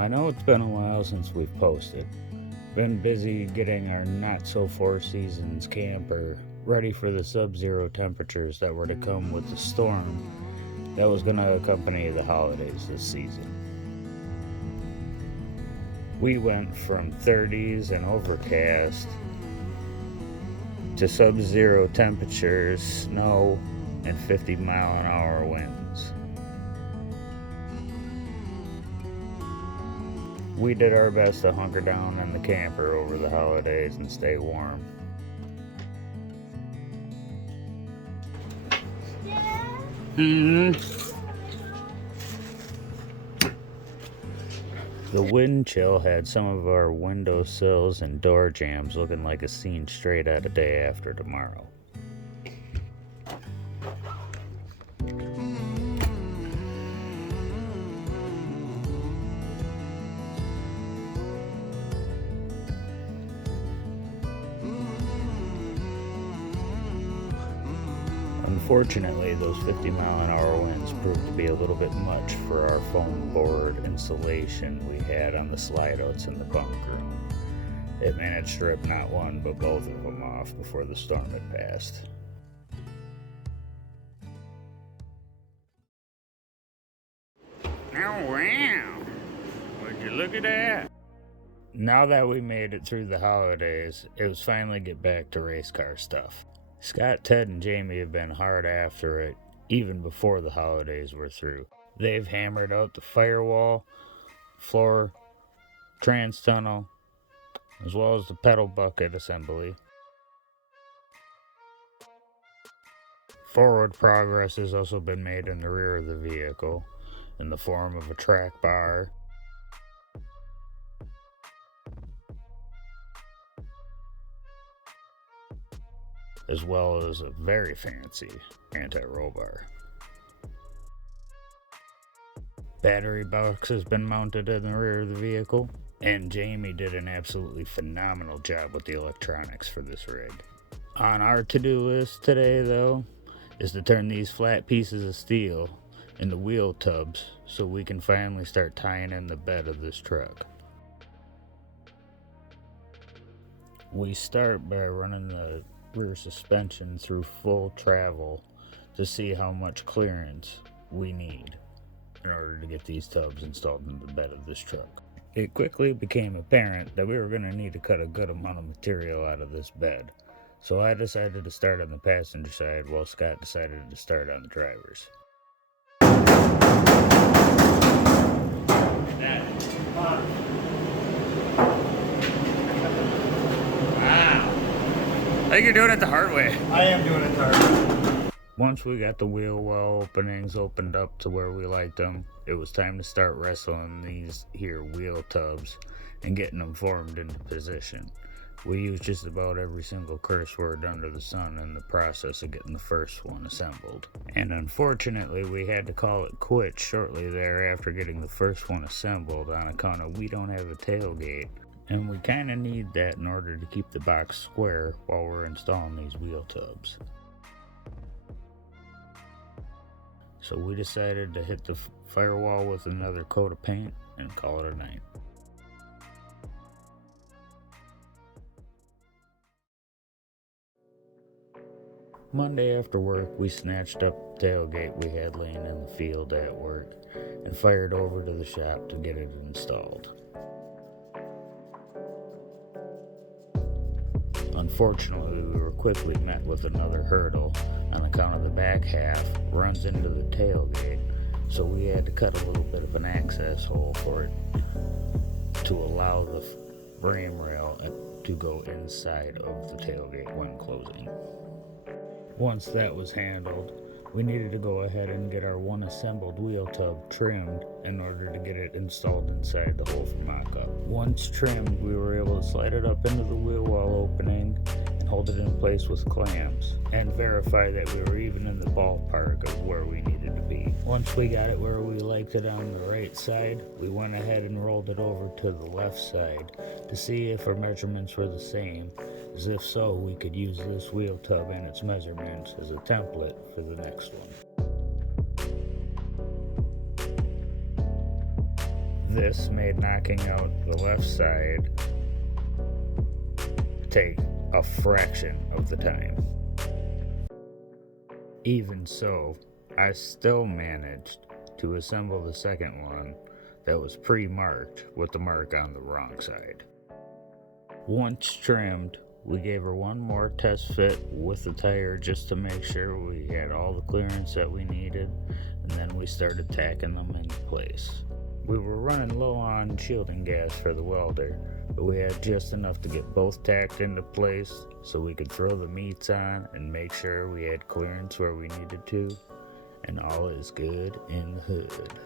I know it's been a while since we've posted. Been busy getting our not so four seasons camper ready for the sub-zero temperatures that were to come with the storm that was going to accompany the holidays this season. We went from 30s and overcast to sub-zero temperatures, snow, and 50-mile-an-hour winds. We did our best to hunker down in the camper over the holidays and stay warm. The wind chill had some of our window sills and door jambs looking like a scene straight out of Day After Tomorrow. Unfortunately, those 50-mile-an-hour winds proved to be a little bit much for our foam board insulation we had on the slide outs in the bunk room. It managed to rip not one but both of them off before the storm had passed. Oh wow! Would you look at that? Now that we made it through the holidays, it was finally get back to race car stuff. Scott, Ted, and Jamie have been hard after it, even before the holidays were through. They've hammered out the firewall, floor, trans tunnel, as well as the pedal bucket assembly. Forward progress has also been made in the rear of the vehicle, in the form of a track bar, as well as a very fancy anti-roll bar. Battery box has been mounted in the rear of the vehicle, and Jamie did an absolutely phenomenal job with the electronics for this rig. On our to-do list today, though, is to turn these flat pieces of steel into wheel tubs so we can finally start tying in the bed of this truck. We start by running the rear suspension through full travel to see how much clearance we need in order to get these tubs installed in the bed of this truck. It quickly became apparent that we were going to need to cut a good amount of material out of this bed, so I decided to start on the passenger side while Scott decided to start on the driver's. I think you're doing it the hard way. I am doing it the hard way. Once we got the wheel well openings opened up to where we liked them, it was time to start wrestling these here wheel tubs and getting them formed into position. We used just about every single curse word under the sun in the process of getting the first one assembled. And unfortunately, we had to call it quits shortly thereafter getting the first one assembled on account of we don't have a tailgate. And we kind of need that in order to keep the box square while we're installing these wheel tubs. So we decided to hit the firewall with another coat of paint and call it a night. Monday after work, we snatched up the tailgate we had laying in the field at work and fired over to the shop to get it installed. Unfortunately, we were quickly met with another hurdle on account of the back half runs into the tailgate, so we had to cut a little bit of an access hole for it to allow the frame rail to go inside of the tailgate when closing. Once that was handled, we needed to go ahead and get our one assembled wheel tub trimmed in order to get it installed inside the hole for mock-up. Once trimmed, we were able to slide it up into the wheel well opening and hold it in place with clamps and verify that we were even in the ballpark of where we needed to be. Once we got it where we liked it on the right side, we went ahead and rolled it over to the left side to see if our measurements were the same, as if so, we could use this wheel tub and its measurements as a template for the next one. This made knocking out the left side take a fraction of the time. Even so, I still managed to assemble the second one that was pre-marked with the mark on the wrong side. Once trimmed, we gave her one more test fit with the tire just to make sure we had all the clearance that we needed, and then we started tacking them into place. We were running low on shielding gas for the welder, but we had just enough to get both tacked into place so we could throw the meats on and make sure we had clearance where we needed to, and all is good in the hood.